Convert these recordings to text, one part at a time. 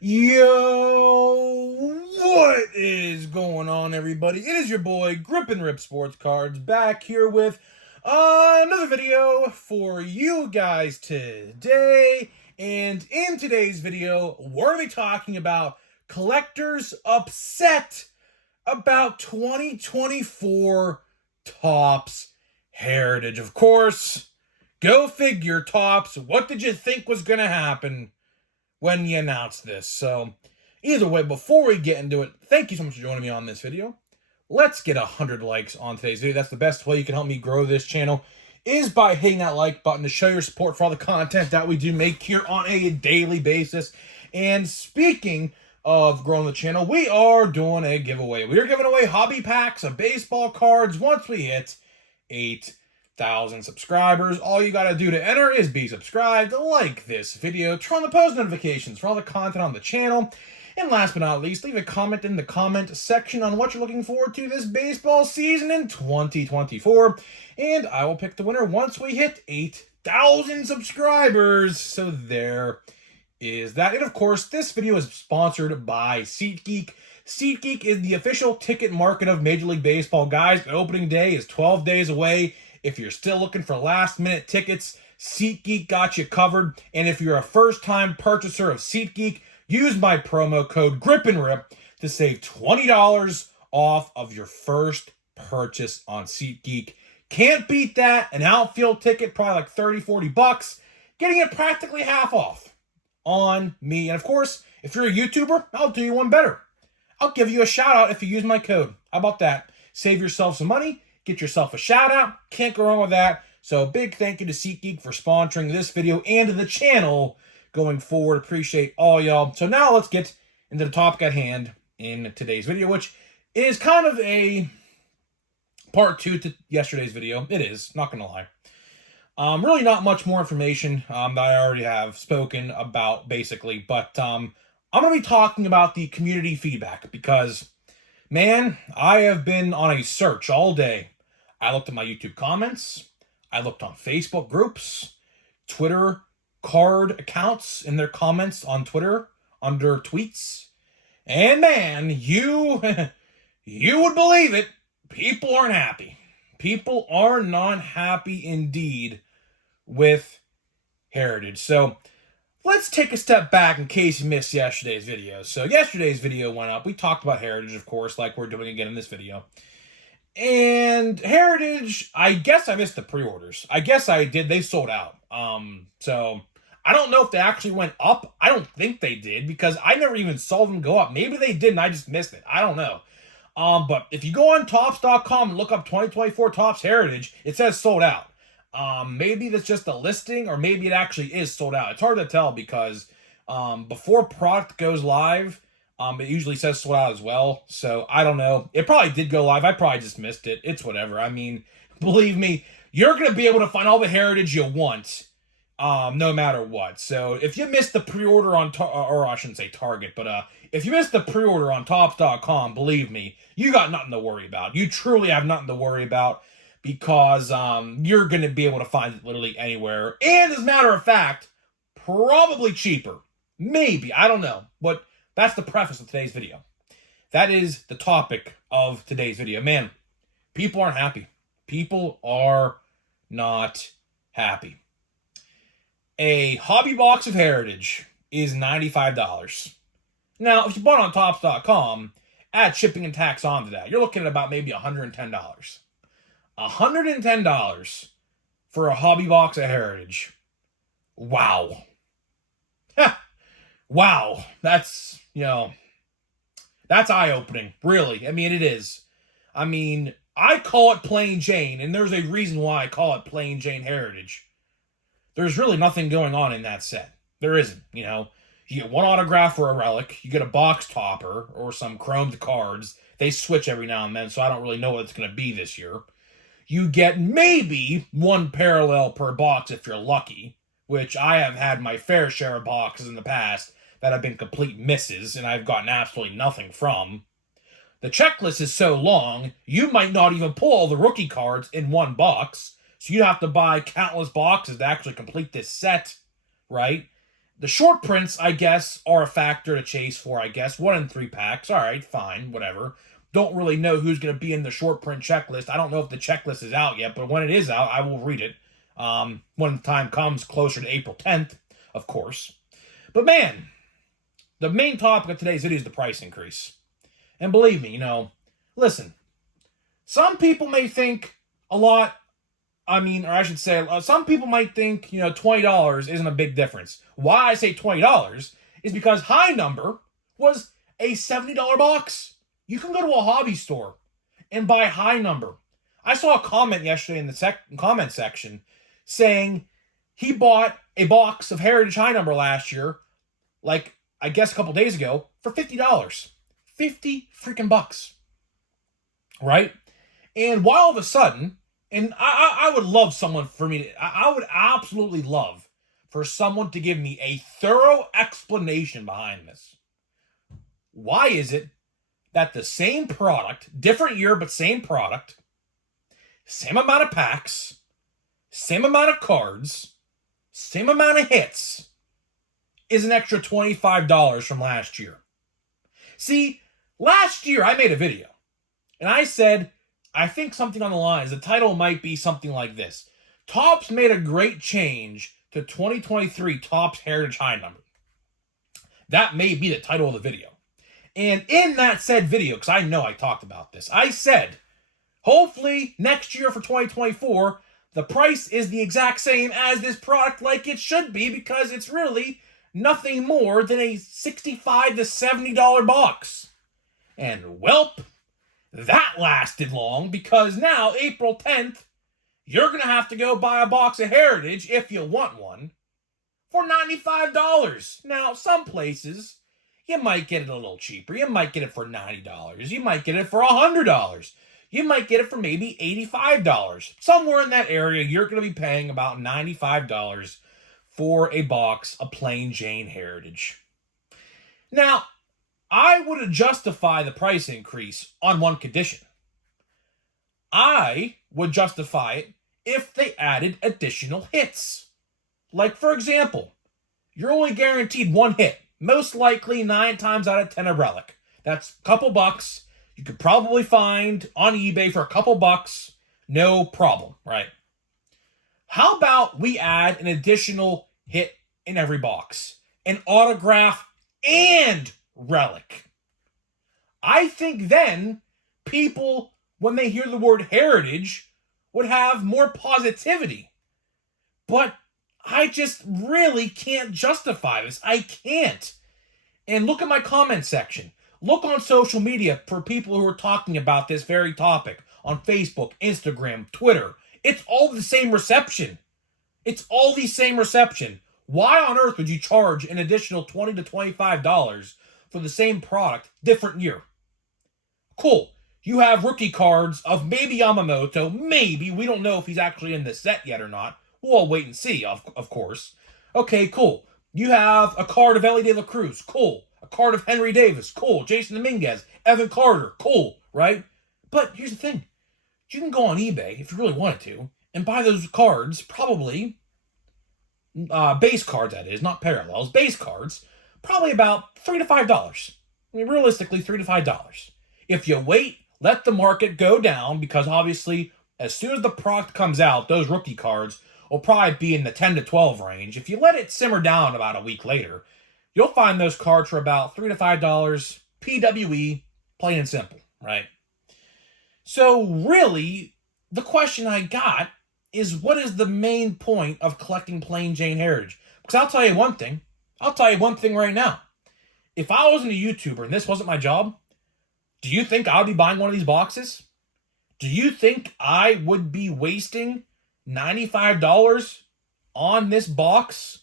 Yo, what is going on, everybody? It is your boy, Grip and Rip Sports Cards, back here with another video for you guys today. And in today's video, we're going to be talking about collectors upset about 2024 Topps Heritage. Of course, go figure, Topps. What did you think was going to happen when you announced this? So either way, before we get into it, thank you so much for joining me on this video. Let's get 100 likes on today's video. That's the best way you can help me grow this channel, is by hitting that like button to show your support for all the content that we do make here on a daily basis. And speaking of growing the channel, we are doing a giveaway. We are giving away hobby packs of baseball cards once we hit 8,000 subscribers. All you gotta do to enter is be subscribed, like this video, turn on the post notifications for all the content on the channel, and last but not least, leave a comment in the comment section on what you're looking forward to this baseball season in 2024, and I will pick the winner once we hit 8,000 subscribers. So there is that. And of course, this video is sponsored by SeatGeek. SeatGeek is the official ticket market of Major League Baseball. Guys, opening day is 12 days away. If you're still looking for last-minute tickets, SeatGeek got you covered. And if you're a first-time purchaser of SeatGeek, use my promo code GRIPANDRIP to save $20 off of your first purchase on SeatGeek. Can't beat that. An outfield ticket, probably like 30, 40 bucks. Getting it practically half off on me. And of course, if you're a YouTuber, I'll do you one better. I'll give you a shout out if you use my code. How about that? Save yourself some money, get yourself a shout out. Can't go wrong with that. So big thank you to SeatGeek for sponsoring this video and the channel going forward. Appreciate all y'all. So now let's get into the topic at hand in today's video, which is kind of a part 2 to yesterday's video. It is, not gonna lie. Really not much more information that I already have spoken about, basically. But I'm going to be talking about the community feedback because, man, I have been on a search all day. I looked at my YouTube comments. I looked on Facebook groups, Twitter card accounts in their comments on Twitter under tweets. And, man, you would believe it. People aren't happy. People are not happy indeed with Heritage. So let's take a step back in case you missed yesterday's video. So yesterday's video went up. We talked about Heritage, of course, like we're doing again in this video. And Heritage, I guess I missed the pre-orders. I guess I did. They sold out. So I don't know if they actually went up. I don't think they did because I never even saw them go up. Maybe they did and I just missed it. I don't know. But if you go on Topps.com and look up 2024 Topps Heritage, it says sold out. Maybe that's just a listing, or maybe it actually is sold out. It's hard to tell because before product goes live, it usually says sold out as well. So I don't know. It probably did go live. I probably just missed it. It's whatever. I mean, believe me, you're going to be able to find all the Heritage you want, no matter what. So if you missed the pre-order on, or I shouldn't say Target, but if you missed the pre-order on Topps.com, believe me, you got nothing to worry about. You truly have nothing to worry about because you're going to be able to find it literally anywhere. And as a matter of fact, probably cheaper. Maybe. I don't know. But that's the preface of today's video. That is the topic of today's video. Man, people aren't happy. People are not happy. A hobby box of Heritage is $95. Now, if you bought it on Topps.com, add shipping and tax onto that, you're looking at about maybe $110. $110 for a hobby box of Heritage. Wow. Wow. That's, that's eye-opening, really. I mean, it is. I mean, I call it plain Jane, and there's a reason why I call it plain Jane Heritage. There's really nothing going on in that set. There isn't, You get one autograph for a relic. You get a box topper or some chromed cards. They switch every now and then, so I don't really know what it's going to be this year. You get maybe one parallel per box if you're lucky, which I have had my fair share of boxes in the past that have been complete misses, and I've gotten absolutely nothing from. The checklist is so long, you might not even pull all the rookie cards in one box, so you have to buy countless boxes to actually complete this set, right? The short prints, I guess, are a factor to chase for, I guess. 1 in 3 packs. All right, fine, whatever. Don't really know who's going to be in the short print checklist. I don't know if the checklist is out yet, but when it is out, I will read it. When the time comes closer to April 10th, of course. But man, the main topic of today's video is the price increase. And believe me, listen, some people may think a lot, some people might think, $20 isn't a big difference. Why I say $20 is because High Number was a $70 box. You can go to a hobby store and buy High Number. I saw a comment yesterday in the comment section saying he bought a box of Heritage High Number last year, like, I guess a couple days ago, for $50. 50 freaking bucks. Right? And why all of a sudden, and I would love someone for me to, I would absolutely love for someone to give me a thorough explanation behind this. Why is it that the same product, different year, but same product, same amount of packs, same amount of cards, same amount of hits, is an extra $25 from last year? See, last year I made a video, and I said, I think something on the lines, the title might be something like this: Topps made a great change to 2023 Topps Heritage High Number. That may be the title of the video. And in that said video, because I know I talked about this, I said, hopefully next year for 2024, the price is the exact same as this product, like it should be, because it's really nothing more than a $65 to $70 box. And welp, that lasted long, because now, April 10th, you're going to have to go buy a box of Heritage, if you want one, for $95. Now, some places, you might get it a little cheaper. You might get it for $90. You might get it for $100. You might get it for maybe $85. Somewhere in that area, you're going to be paying about $95 for a box of plain Jane Heritage. Now, I would justify the price increase on one condition. I would justify it if they added additional hits. Like, for example, you're only guaranteed one hit. Most likely 9 times out of 10 a relic. That's a couple bucks. You could probably find on eBay for a couple bucks. No problem, right? How about we add an additional hit in every box? An autograph and relic. I think then people, when they hear the word Heritage, would have more positivity. But I just really can't justify this. I can't. And look at my comment section. Look on social media for people who are talking about this very topic on Facebook, Instagram, Twitter. It's all the same reception. It's all the same reception. Why on earth would you charge an additional $20 to $25 for the same product, different year? Cool. You have rookie cards of maybe Yamamoto. Maybe. We don't know if he's actually in the set yet or not. We'll all wait and see, of course. Okay, cool. You have a card of Ellie De La Cruz. Cool. A card of Henry Davis. Cool. Jason Dominguez. Evan Carter. Cool, right? But here's the thing. You can go on eBay, if you really wanted to, and buy those cards, probably, base cards that is, not parallels, base cards, probably about $3 to $5. I mean, realistically, $3 to $5. If you wait, let the market go down, because obviously, as soon as the product comes out, those rookie cards will probably be in the 10 to 12 range. If you let it simmer down about a week later, you'll find those cards for about $3 to $5, PWE, plain and simple, right? So really, the question I got is, what is the main point of collecting plain Jane Heritage? Because I'll tell you one thing. I'll tell you one thing right now. If I wasn't a YouTuber and this wasn't my job, do you think I would be buying one of these boxes? Do you think I would be wasting $95 on this box?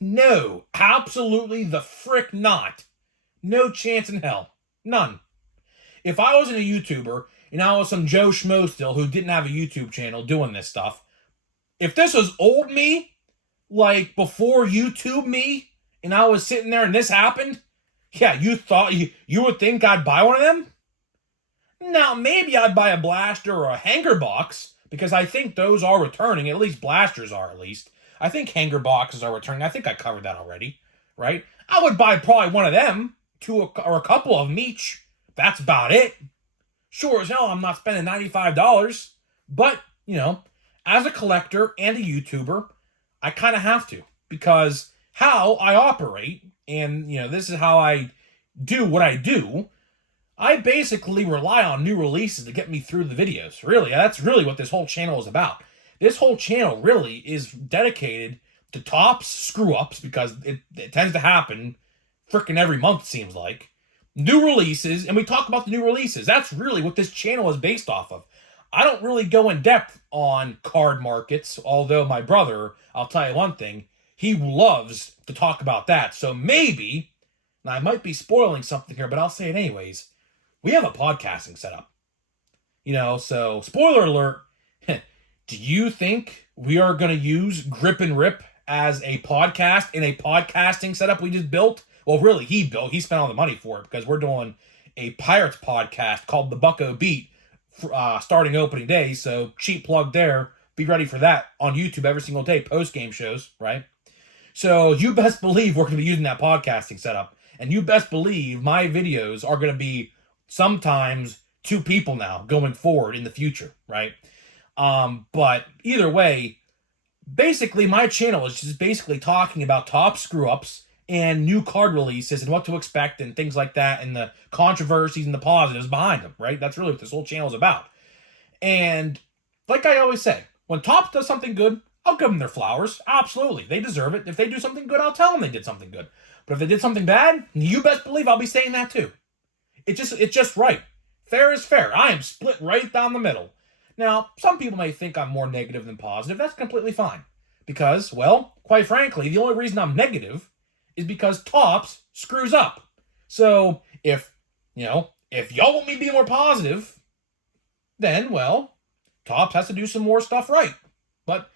No, absolutely the frick not. No chance in hell. None. If I wasn't a YouTuber and I was some Joe Schmo still who didn't have a YouTube channel doing this stuff, if this was old me, like before YouTube me, and I was sitting there and this happened, yeah, you thought you would think I'd buy one of them? Now, maybe I'd buy a blaster or a hanger box, because I think those are returning. At least blasters are, at least. I think hanger boxes are returning. I think I covered that already, right? I would buy probably one of them, or a couple of them each. That's about it. Sure as hell, I'm not spending $95. But, as a collector and a YouTuber, I kind of have to. Because how I operate, and, this is how I do what I do, I basically rely on new releases to get me through the videos. Really, that's really what this whole channel is about. This whole channel really is dedicated to tops, screw-ups, because it tends to happen freaking every month, it seems like. New releases, and we talk about the new releases. That's really what this channel is based off of. I don't really go in depth on card markets, although my brother, I'll tell you one thing, he loves to talk about that. So maybe, and I might be spoiling something here, but I'll say it anyways, we have a podcasting setup. So spoiler alert, do you think we are going to use Grip and Rip as a podcast in a podcasting setup we just built? Well, really, he spent all the money for it, because we're doing a Pirates podcast called The Bucko Beat starting opening day, so cheap plug there. Be ready for that on YouTube every single day, post-game shows, right? So you best believe we're going to be using that podcasting setup, and you best believe my videos are going to be sometimes 2 people now going forward in the future, right? But either way, basically my channel is just basically talking about top screw-ups and new card releases and what to expect and things like that, and the controversies and the positives behind them, right? That's really what this whole channel is about. And like I always say, when Topps does something good, I'll give them their flowers. Absolutely. They deserve it. If they do something good, I'll tell them they did something good. But if they did something bad, you best believe I'll be saying that too. It's just right. Fair is fair. I am split right down the middle. Now, some people may think I'm more negative than positive. That's completely fine. Because, well, quite frankly, the only reason I'm negative is because Topps screws up. So, if y'all want me to be more positive, then, well, Topps has to do some more stuff right. But,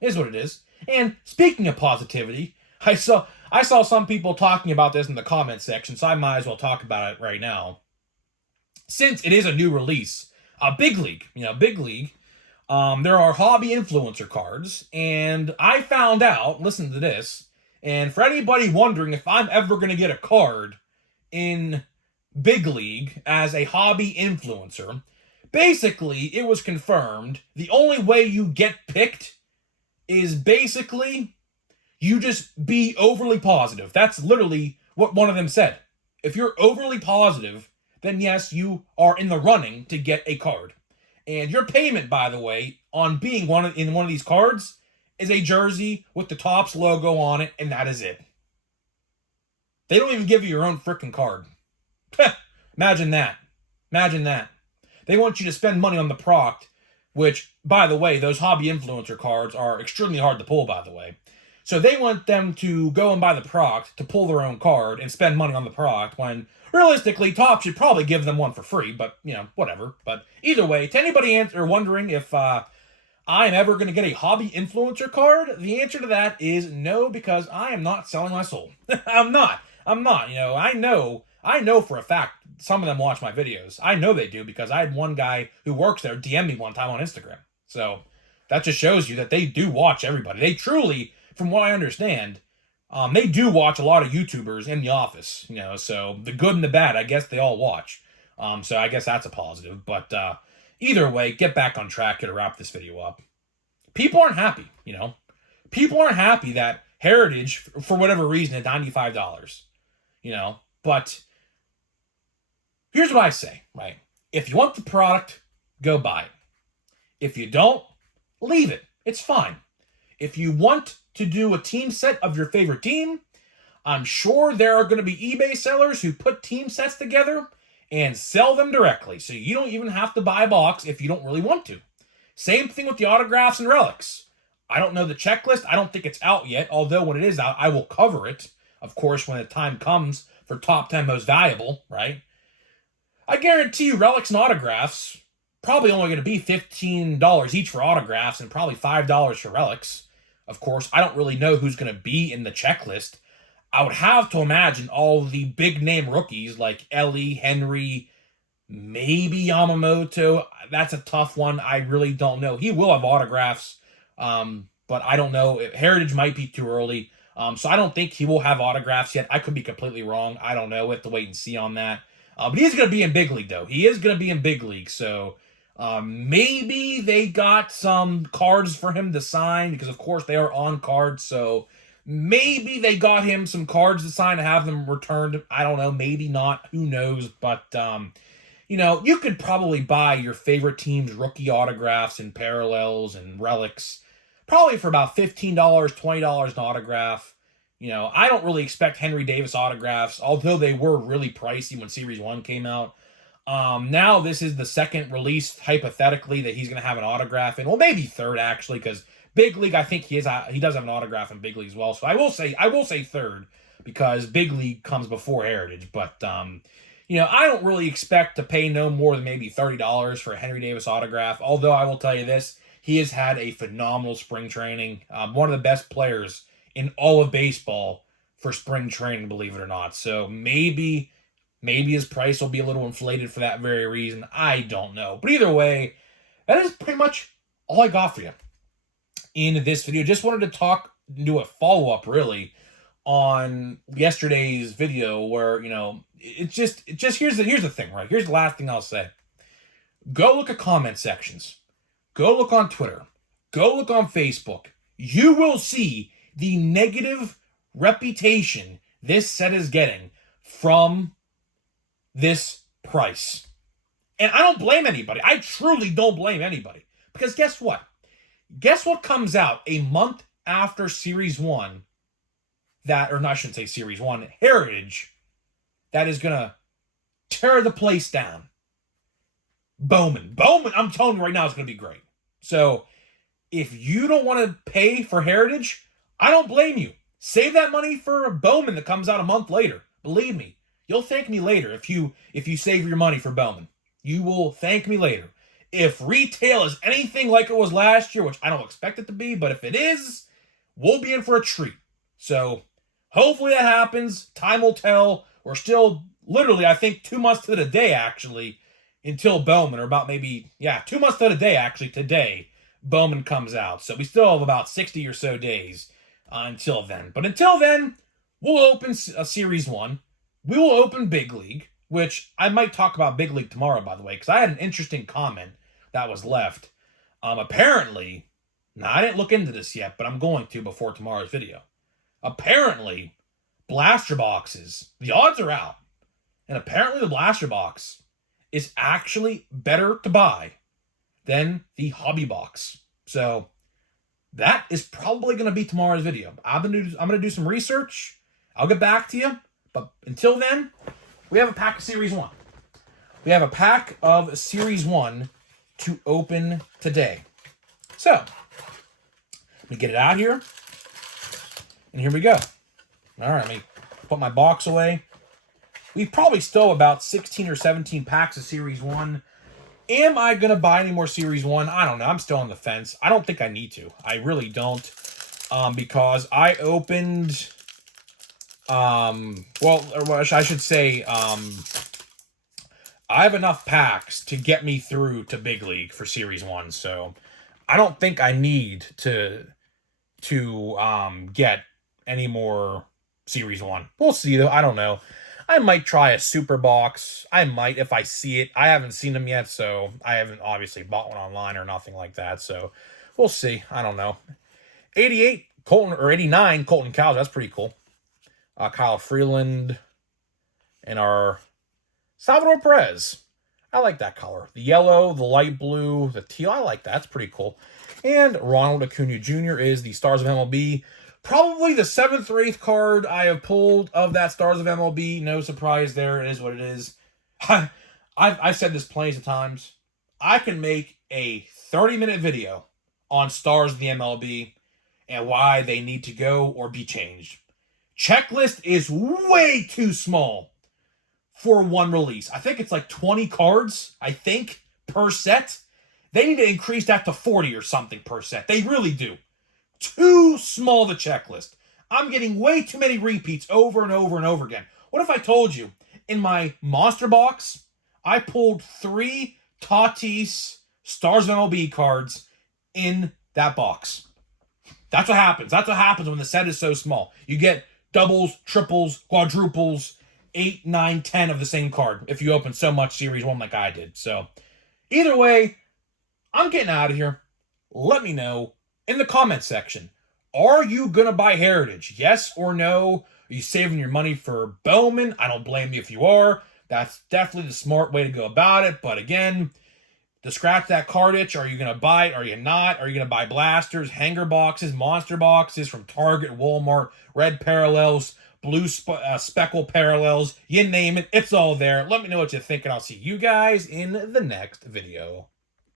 is what it is. And speaking of positivity, I saw some people talking about this in the comment section, so I might as well talk about it right now. Since it is a new release, Big League, there are hobby influencer cards, and I found out, listen to this, and for anybody wondering if I'm ever going to get a card in Big League as a hobby influencer, basically, it was confirmed the only way you get picked is basically you just be overly positive. That's literally what one of them said. If you're overly positive, then yes, you are in the running to get a card. And your payment, by the way, on being in one of these cards is a jersey with the Topps logo on it, and that is it. They don't even give you your own freaking card. Imagine that. Imagine that. They want you to spend money on the product, which, by the way, those hobby influencer cards are extremely hard to pull, by the way. So they want them to go and buy the product to pull their own card and spend money on the product, when realistically, Topps should probably give them one for free, but, whatever. But either way, to anybody wondering if I'm ever going to get a hobby influencer card, the answer to that is no, because I am not selling my soul. I'm not. I know for a fact some of them watch my videos. I know they do, because I had one guy who works there DM me one time on Instagram. So that just shows you that they do watch everybody. They truly, from what I understand, they do watch a lot of YouTubers in the office, so the good and the bad, I guess they all watch. So I guess that's a positive. But either way, get back on track here to wrap this video up. People aren't happy, People aren't happy that Heritage, for whatever reason, at $95, But here's what I say, right? If you want the product, go buy it. If you don't, leave it. It's fine. If you want to do a team set of your favorite team, I'm sure there are going to be eBay sellers who put team sets together and sell them directly, so you don't even have to buy a box if you don't really want to. Same thing with the autographs and relics. I don't know the checklist. I don't think it's out yet, although when it is out, I will cover it, of course, when the time comes for top 10 most valuable, right? I guarantee you relics and autographs, probably only going to be $15 each for autographs and probably $5 for relics. Of course, I don't really know who's going to be in the checklist. I would have to imagine all the big-name rookies like Ellie, Henry, maybe Yamamoto. That's a tough one. I really don't know. He will have autographs, but I don't know. Heritage might be too early. So I don't think he will have autographs yet. I could be completely wrong. I don't know. We have to wait and see on that. But he is going to be in big league, though. He is going to be in big league. So maybe they got some cards for him to sign because, of course, they are on cards. So maybe they got him some cards to sign to have them returned. I don't know. Maybe not. Who knows? But, you know, you could probably buy your favorite team's rookie autographs and parallels and relics probably for about $15, $20 an autograph. You know, I don't really expect Henry Davis autographs, although they were really pricey when Series 1 came out. Now this is the second release, hypothetically, that he's going to have an autograph in. Well, maybe third, actually, because Big League, I think he does have an autograph in Big League as well. So I will say third, because Big League comes before Heritage. But, you know, I don't really expect to pay no more than maybe $30 for a Henry Davis autograph, although I will tell you this. He has had a phenomenal spring training. One of the best players in all of baseball for spring training, believe it or not. So maybe his price will be a little inflated for that very reason. I don't know. But either way, that is pretty much all I got for you in this video. Just wanted to do a follow-up, really, on yesterday's video where, you know, here's the thing, right? Here's the last thing I'll say. Go look at comment sections. Go look on Twitter. Go look on Facebook. You will see the negative reputation this set is getting from this price. And I don't blame anybody. I truly don't blame anybody. Because guess what? Guess what comes out a month after Series 1? I shouldn't say Series 1. Heritage. That is going to tear the place down. Bowman, I'm telling you right now, is going to be great. So, if you don't want to pay for Heritage, I don't blame you. Save that money for a Bowman that comes out a month later. Believe me, you'll thank me later if you save your money for Bowman. You will thank me later. If retail is anything like it was last year, which I don't expect it to be, but if it is, we'll be in for a treat. So, hopefully that happens. Time will tell. We're still literally, I think, 2 months to the day, actually, until Bowman, or about 2 months to the day, actually, today, Bowman comes out. So we still have about 60 or so days until then. But until then, we'll open Series 1. We will open Big League, which I might talk about Big League tomorrow, by the way, because I had an interesting comment that was left. Apparently, now I didn't look into this yet, but I'm going to before tomorrow's video. Apparently, blaster boxes, the odds are out, and apparently the blaster box is actually better to buy than the hobby box. So that is probably going to be tomorrow's video. I'm going to do some research. I'll get back to you. But until then, we have a pack of Series 1. We have a pack of Series 1 to open today. So, let me get it out here. And here we go. All right, let me put my box away. We've probably still about 16 or 17 packs of Series 1. Am I going to buy any more Series 1? I don't know. I'm still on the fence. I don't think I need to. I really don't. Because I opened... I should say... I have enough packs to get me through to Big League for Series 1. So, I don't think I need to get any more Series 1. We'll see, though. I don't know. I might try a super box. I might if I see it. I haven't seen them yet, so I haven't obviously bought one online or nothing like that. So we'll see. I don't know. 88 Colton or 89 Colton Cowles. That's pretty cool. Kyle Freeland and our Salvador Perez. I like that color. The yellow, the light blue, the teal. I like that. That's pretty cool. And Ronald Acuna Jr. is the Stars of MLB. Probably the 7th or 8th card I have pulled of that Stars of MLB. No surprise there. It is what it is. I've said this plenty of times. I can make a 30-minute video on Stars of the MLB and why they need to go or be changed. Checklist is way too small for one release. I think it's like 20 cards, per set. They need to increase that to 40 or something per set. They really do. Too small the checklist. I'm getting way too many repeats over and over and over again. What if I told you, in my monster box, I pulled 3 Tatis Stars of MLB cards in that box? That's what happens. That's what happens when the set is so small. You get doubles, triples, quadruples, 8, 9, 10 of the same card if you open so much Series 1 like I did. So, either way, I'm getting out of here. Let me know in the comment section. Are you going to buy Heritage? Yes or no? Are you saving your money for Bowman? I don't blame you if you are. That's definitely the smart way to go about it. But again, to scratch that card itch, are you going to buy it? Are you not? Are you going to buy blasters, hanger boxes, monster boxes from Target, Walmart, red parallels, blue speckle parallels? You name it. It's all there. Let me know what you think, and I'll see you guys in the next video.